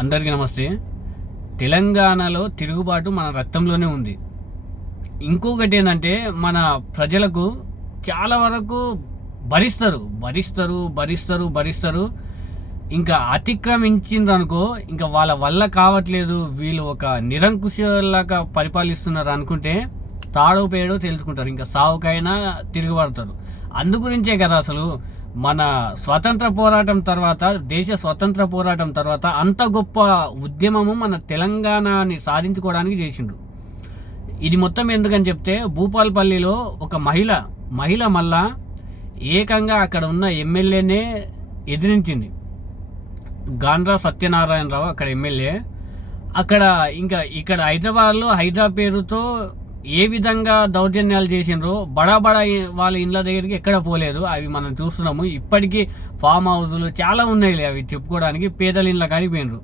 అందరికీ నమస్తే. తెలంగాణలో తిరుగుబాటు మన రక్తంలోనే ఉంది. ఇంకొకటి ఏంటంటే మన ప్రజలకు చాలా వరకు భరిస్తారు. భరిస్తారు భరిస్తారు భరిస్తారు. ఇంకా అతిక్రమించిండ్రు అనుకో ఇంకా వాళ్ళ వల్ల కావట్లేదు. వీళ్ళు ఒక నిరంకుశలాగా పరిపాలిస్తున్నారు అనుకుంటే తాడో పేడో తెలుసుకుంటారు. ఇంకా సావుకైనా తిరుగుబడతారు. అందు గురించే కదా అసలు మన స్వతంత్ర పోరాటం తర్వాత దేశ స్వతంత్ర పోరాటం తర్వాత అంత గొప్ప ఉద్యమము మన తెలంగాణని సాధించుకోవడానికి చేసిండు. ఇది మొత్తం ఎందుకని చెప్తే భూపాల్పల్లిలో ఒక మహిళ మహిళ మళ్ళా ఏకంగా అక్కడ ఉన్న ఎమ్మెల్యేనే ఎదిరించింది. గాండ్రా సత్యనారాయణరావు అక్కడ ఎమ్మెల్యే. అక్కడ ఇంకా ఇక్కడ హైదరాబాద్లో హైదరా పేరుతో ఏ విధంగా దౌర్జన్యాలు చేసిండ్రో బడా బడా వాళ్ళ ఇండ్ల దగ్గరికి ఎక్కడ పోలేదు. అవి మనం చూస్తున్నాము. ఇప్పటికీ ఫామ్ హౌజులు చాలా ఉన్నాయి అవి చెప్పుకోవడానికి. పేదల ఇండ్ల కనిపోయినరు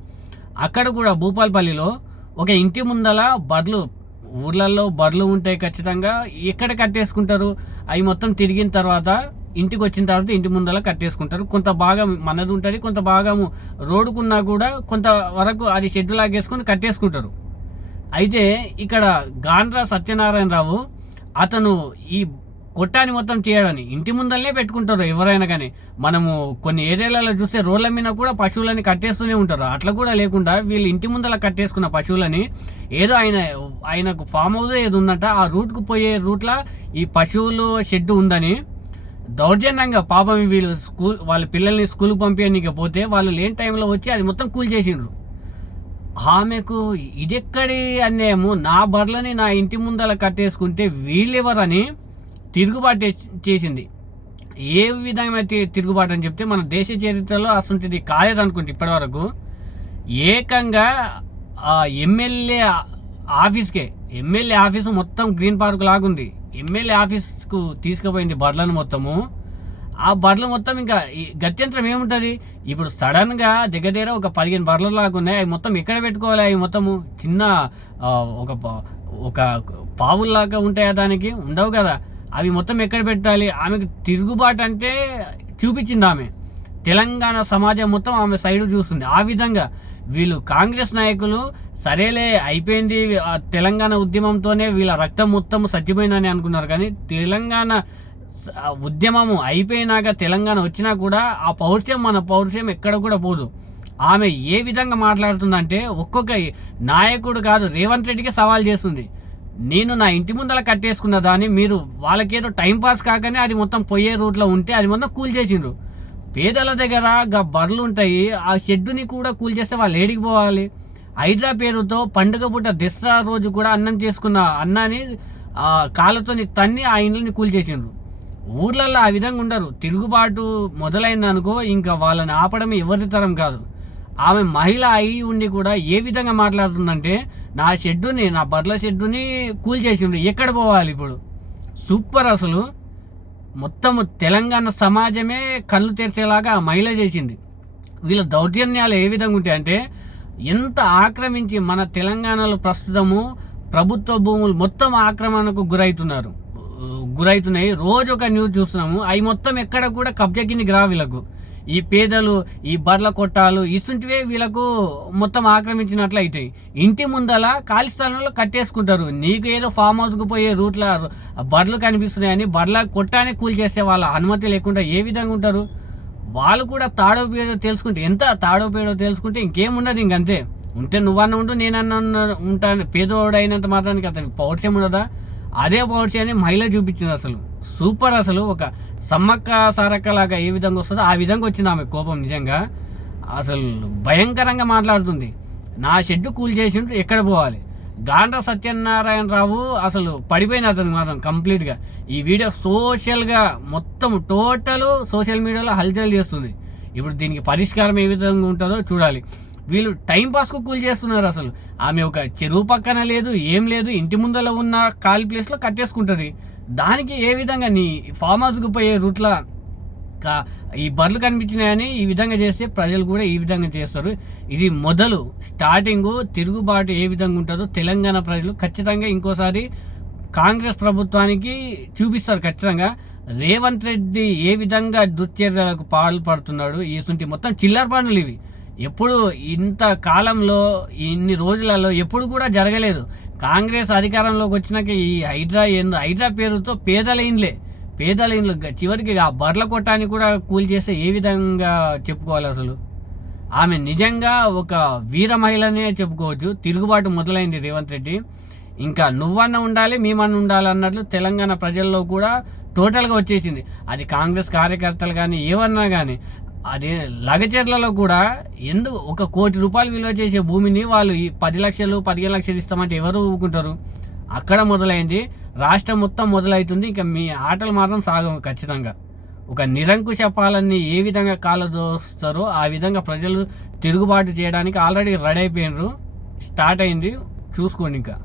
అక్కడ కూడా భూపాల్పల్లిలో ఒక ఇంటి ముందల బర్లు ఊర్లలో బర్లు ఉంటాయి ఖచ్చితంగా. ఎక్కడ కట్టేసుకుంటారు? అవి మొత్తం తిరిగిన తర్వాత ఇంటికి వచ్చిన తర్వాత ఇంటి ముందల కట్టేసుకుంటారు. కొంత భాగం మనది ఉంటుంది కొంత భాగము రోడ్డుకున్నా కూడా కొంత వరకు అది షెడ్ లాగేసుకొని కట్టేసుకుంటారు. అయితే ఇక్కడ గాండ్ర సత్యనారాయణరావు అతను ఈ కొట్టాన్ని మొత్తం చేయడని ఇంటి ముందరనే పెట్టుకుంటారు ఎవరైనా కానీ. మనము కొన్ని ఏరియాలలో చూస్తే రోడ్ల మీద కూడా పశువులని కట్టేస్తూనే ఉంటారు. అట్లా కూడా లేకుండా వీళ్ళు ఇంటి ముందర కట్టేసుకున్న పశువులని ఏదో ఆయన ఆయనకు ఫామ్ హౌస్ ఏదో ఉందంట ఆ రూట్కు పోయే రూట్లో ఈ పశువులు షెడ్ ఉందని దౌర్జన్యంగా పాపం వీళ్ళు స్కూల్ వాళ్ళ పిల్లల్ని స్కూల్కి పంపించడానికి పోతే వాళ్ళు లేని టైంలో వచ్చి అది మొత్తం కూల్ చేసిండ్రు ఆమెకు ఇదెక్కడి అన్యాయము? నా బర్లని నా ఇంటి ముందల కట్టేసుకుంటే వీళ్ళెవరని తిరుగుబాటు చేసింది. ఏ విధమైన తిరుగుబాటు అని చెప్తే మన దేశ చరిత్రలో అసలుంటిది కాలేదనుకుంటే ఇప్పటివరకు. ఏకంగా ఆ ఎమ్మెల్యే ఆఫీస్కే ఎమ్మెల్యే ఆఫీసు మొత్తం గ్రీన్ పార్క్ లాగుంది. ఎమ్మెల్యే ఆఫీస్కు తీసుకుపోయింది బర్లను మొత్తము. ఆ బర్రెలు మొత్తం ఇంకా ఈ గత్యంతరం ఏముంటుంది? ఇప్పుడు సడన్గా దగ్గర దగ్గర ఒక పదిహేను బర్రెలు లాగా ఉన్నాయి. అవి మొత్తం ఎక్కడ పెట్టుకోవాలి? అవి మొత్తము చిన్న ఒక పా- ఒక పావుల్లాగా ఉంటాయా దానికి? ఉండవు కదా. అవి మొత్తం ఎక్కడ పెట్టాలి? ఆమెకు తిరుగుబాటు అంటే చూపించింది ఆమె. తెలంగాణ సమాజం మొత్తం ఆమె సైడ్ చూస్తుంది. ఆ విధంగా వీళ్ళు కాంగ్రెస్ నాయకులు సరేలే అయిపోయింది ఆ తెలంగాణ ఉద్యమంతోనే వీళ్ళ రక్తం మొత్తం సత్యమైందని అనుకున్నారు. కానీ తెలంగాణ ఉద్యమము అయిపోయినాక తెలంగాణ వచ్చినా కూడా ఆ పౌరుషం మన పౌరుషం ఎక్కడ కూడా పోదు. ఆమె ఏ విధంగా మాట్లాడుతుందంటే ఒక్కొక్క నాయకుడు కాదు రేవంత్ రెడ్డికి సవాల్ చేస్తుంది. నేను నా ఇంటి ముందర కట్టేసుకున్న దాన్ని మీరు వాళ్ళకేదో టైంపాస్ కాకనే అది మొత్తం పోయే రూట్లో ఉంటే అది మొత్తం కూల్ చేసిండ్రు. పేదల దగ్గర గా బర్రెలు ఉంటాయి ఆ షెడ్డుని కూడా కూల్ చేస్తే వాళ్ళు ఏడికి పోవాలి. హైడ్రా పేరుతో పండుగ పూట దసరా రోజు కూడా అన్నం చేసుకున్న అన్నాన్ని ఆ కాళ్ళతోని తన్ని ఆ ఇండ్లని కూల్ చేసిండ్రు. ఊర్లలో ఆ విధంగా ఉండరు. తిరుగుబాటు మొదలైంది అనుకో ఇంకా వాళ్ళని ఆపడం ఎవరి తరం కాదు. ఆమె మహిళ అయి ఉండి కూడా ఏ విధంగా మాట్లాడుతుందంటే నా షెడ్డుని నా బర్ల షెడ్డుని కూల్చేసిండు ఎక్కడ పోవాలి ఇప్పుడు? సూపర్ అసలు. మొత్తం తెలంగాణ సమాజమే కళ్ళు తెరిచేలాగా ఆ మహిళ చేసింది. వీళ్ళ దౌర్జన్యాలు ఏ విధంగా ఉంటాయంటే ఎంత ఆక్రమించి మన తెలంగాణలో ప్రస్తుతము ప్రభుత్వ భూములు మొత్తం ఆక్రమణకు గురవుతున్నారు గురవుతున్నాయి రోజు ఒక న్యూస్ చూస్తున్నాము. అవి మొత్తం ఎక్కడ కూడా కబ్జా కిందికి రా వీళ్ళకు. ఈ పేదలు ఈ బర్ల కొట్టాలు ఇస్తుంటివే వీళ్ళకు మొత్తం ఆక్రమించినట్లు అవుతాయి ఇంటి ముందల ఖాళీ స్థలంలో కట్టేసుకుంటారు. నీకు ఏదో ఫామ్ హౌస్కు పోయే రూట్ల బర్రెలు కనిపిస్తున్నాయని బర్ల కొట్టానే కూల్ చేసే వాళ్ళ అనుమతి లేకుండా ఏ విధంగా ఉంటారు? వాళ్ళు కూడా తాడో పేడో తెలుసుకుంటే ఎంత తాడో పేడో తెలుసుకుంటే ఇంకేముండదు ఇంకంతే. ఉంటే నువ్వన్న ఉండు నేనన్న ఉంటాను పేదోడు అయినంత మాత్రానికి అతనికి పౌరుషం ఉండదా? అదే పౌరుషాన్ని మహిళ చూపించింది అసలు. సూపర్ అసలు ఒక సమ్మక్క సారక్క లాగా ఏ విధంగా వస్తుందో ఆ విధంగా వచ్చింది ఆమె కోపం నిజంగా. అసలు భయంకరంగా మాట్లాడుతుంది. నా షెడ్ కూల్ చేసినట్టు ఎక్కడ పోవాలి? గాండ్ర సత్యనారాయణరావు అసలు పడిపోయిన అతను మాత్రం కంప్లీట్గా. ఈ వీడియో సోషల్గా మొత్తం టోటల్ సోషల్ మీడియాలో హల్చల్ చేస్తుంది. ఇప్పుడు దీనికి పరిష్కారం ఏ విధంగా ఉంటుందో చూడాలి. వీళ్ళు టైం పాస్కు కూల్ చేస్తున్నారు అసలు. ఆమె ఒక చెరువు పక్కన లేదు ఏం లేదు ఇంటి ముందర ఉన్న ఖాళీ ప్లేస్లో కట్టేసుకుంటుంది. దానికి ఏ విధంగా నీ ఫామ్ హౌస్కి పోయే రూట్ల కా- ఈ బర్రెలు కనిపించినాయని ఈ విధంగా చేస్తే ప్రజలు కూడా ఈ విధంగా చేస్తారు. ఇది మొదలు స్టార్టింగ్ తిరుగుబాటు ఏ విధంగా ఉంటుందో తెలంగాణ ప్రజలు ఖచ్చితంగా ఇంకోసారి కాంగ్రెస్ ప్రభుత్వానికి చూపిస్తారు ఖచ్చితంగా. రేవంత్ రెడ్డి ఏ విధంగా దుశ్చర్యలకు పాల్పడుతున్నాడు ఈ మొత్తం చిల్లర పనులు ఇవి. ఎప్పుడు ఇంత కాలంలో ఇన్ని రోజులలో ఎప్పుడు కూడా జరగలేదు. కాంగ్రెస్ అధికారంలోకి వచ్చినాక ఈ హైడ్రా ఏందో హైడ్రా పేరుతో పేదలైన్లే పేదలైన్లు చివరికి ఆ బర్ల కొట్టాన్ని కూడా కూల్ చేస్తే ఏ విధంగా చెప్పుకోవాలి అసలు? ఆమె నిజంగా ఒక వీర మహిళనే చెప్పుకోవచ్చు. తిరుగుబాటు మొదలైంది రేవంత్ రెడ్డి. ఇంకా నువ్వన్న ఉండాలి మేమన్న ఉండాలి అన్నట్లు తెలంగాణ ప్రజల్లో కూడా టోటల్గా వచ్చేసింది. అది కాంగ్రెస్ కార్యకర్తలు కానీ ఏమన్నా కానీ అది లగచర్లలో కూడా ఎందుకు ఒక కోటి రూపాయలు విలువ చేసే భూమిని వాళ్ళు ఈ పది లక్షలు పదిహేను లక్షలు ఇస్తామంటే ఎవరు ఊరుకుంటారు? అక్కడ మొదలైంది రాష్ట్రం మొత్తం మొదలవుతుంది ఇంకా మీ ఆటలు మాత్రం సాగవు ఖచ్చితంగా. ఒక నిరంకుశ పాలనని ఏ విధంగా కాలదోస్తారో ఆ విధంగా ప్రజలు తిరుగుబాటు చేయడానికి ఆల్రెడీ రెడీ అయిపోయినారు. స్టార్ట్ అయింది చూసుకోండి ఇంకా.